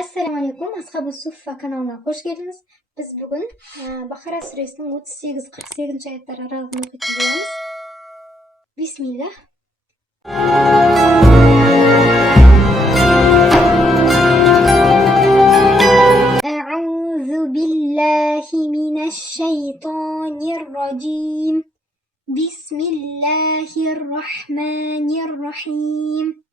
Assalamu alaikum, asxaab الصفة kanalına hoş geldiniz. Biz bugün Bakara suresinin 38-48 ayetler aralığında okuyacağız. Bismillah. A'udhu billahi mineşşeytanirracim. Bismillahirrahmanirrahim.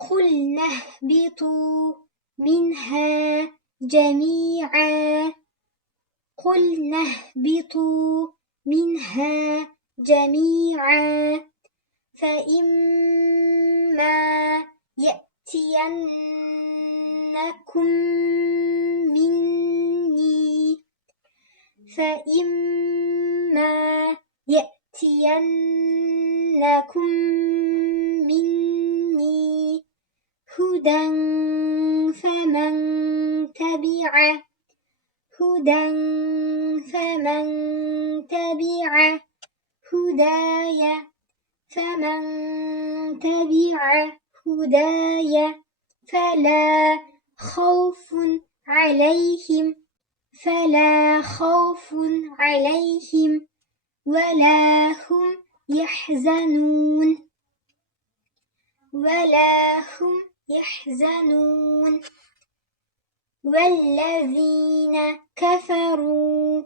قُلْنَا اهْبِطُوا مِنْهَا جَمِيعًا قُلْنَا اهْبِطُوا مِنْهَا جَمِيعًا فَإِمَّا يَأْتِيَنَّكُم مني هدى فمن تبع هداي فلا خوف عليهم ولا هم يحزنون والذين كفروا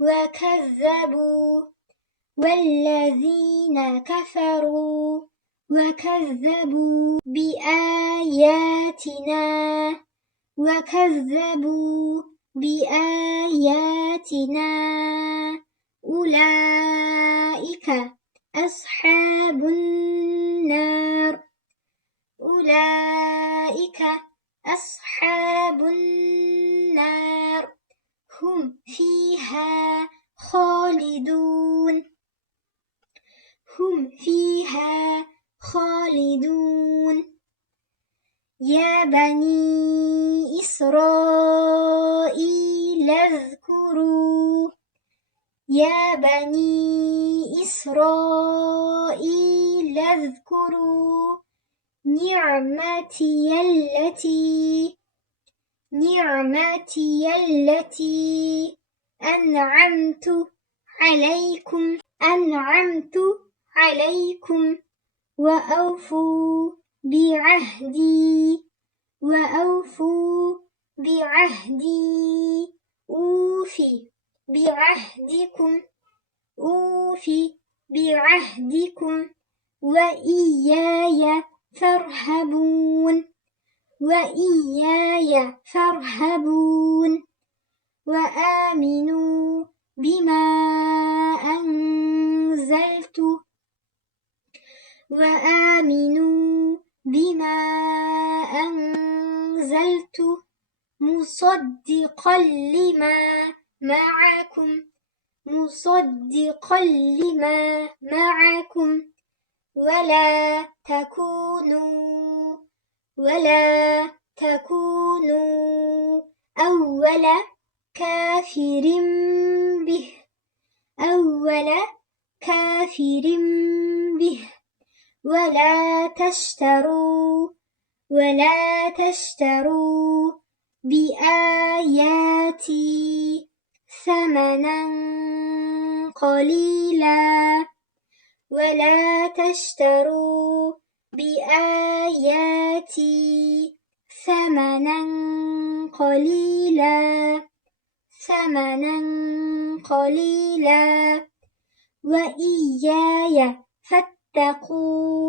وكذبوا بآياتنا أولئك أصحاب النار هم فيها خالدون يا بني إسرائيل اذكروا نعمتي التي أنعمت عليكم وأوفوا بعهدي أوف بعهدكم وإياي فارهبون وآمنوا بما أنزلت مصدقا لما معكم ولا تكونوا أول كافر به ولا تشتروا بآياتي ثمنا قليلا وإياي فاتقون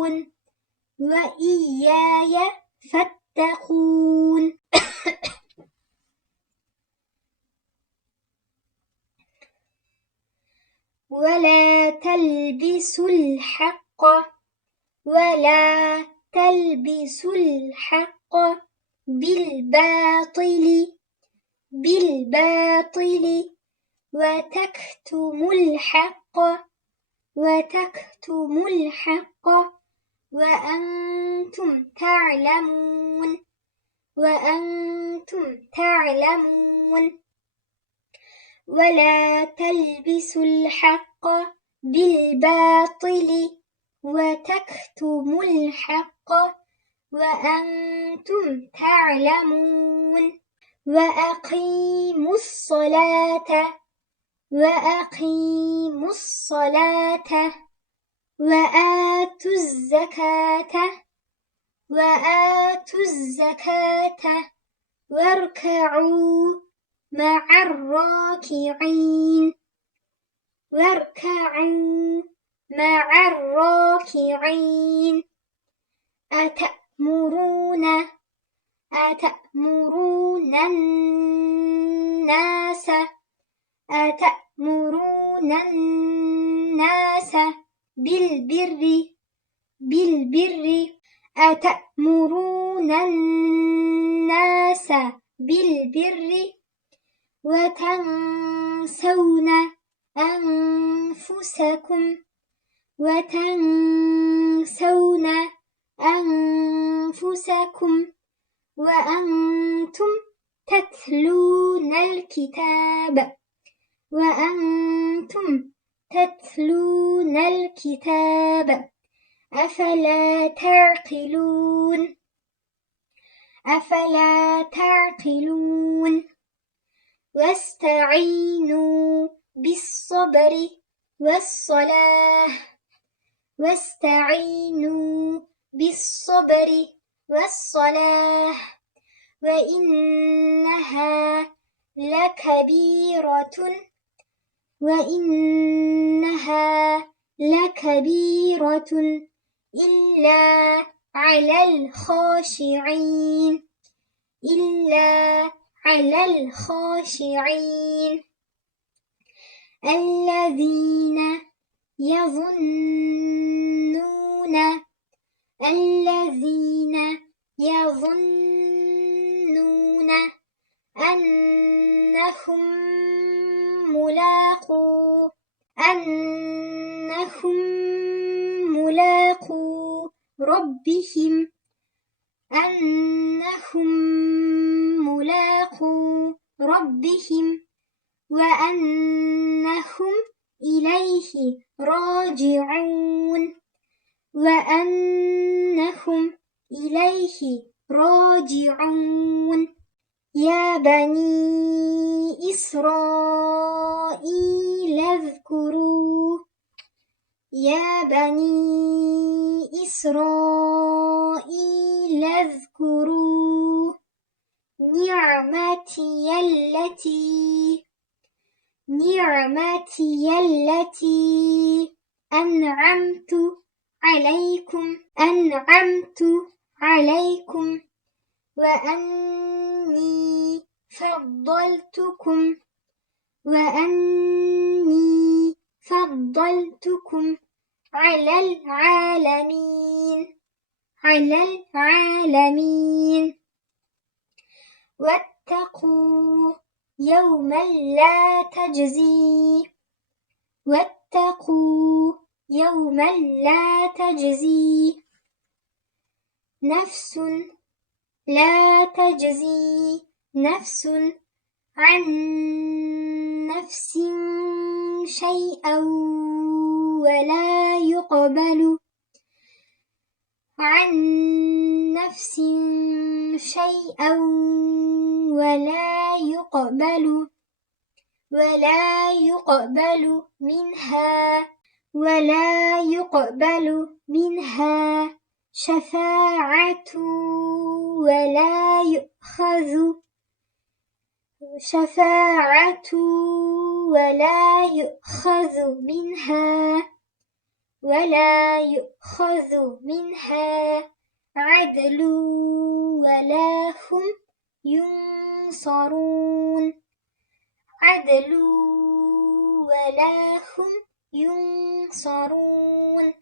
ولا تلبسوا الحق بالباطل وتكتموا الحق وأنتم تعلمون ولا تلبسوا الحق بالباطل وتكتموا الحق وأنتم تعلمون وأقيموا الصلاة وأقيموا الصلاة وآتوا الزكاة وآتوا الزكاة واركعوا مع الراكعين واركعوا مع الراكعين أتأمرون الناس بالبر أتأمرون الناس بالبر وتنسون أنفسكم وأنتم تتلون الكتاب أفلا تعقلون واستعينوا بالصبر والصلاة وإنها لكبيرة إلا على الخاشعين الذين يظنون أنهم ملاقو ربهم وأنهم إليه راجعون يا بني إسرائيل اذكروا نعمتي التي أنعمت عليكم وأني فضلتكم على العالمين واتقوا يوما لا تجزي نفس عن نفس شيئا ولا يقبل منها شفاعة ولا يؤخذ منها عدل ولا هم ينصرون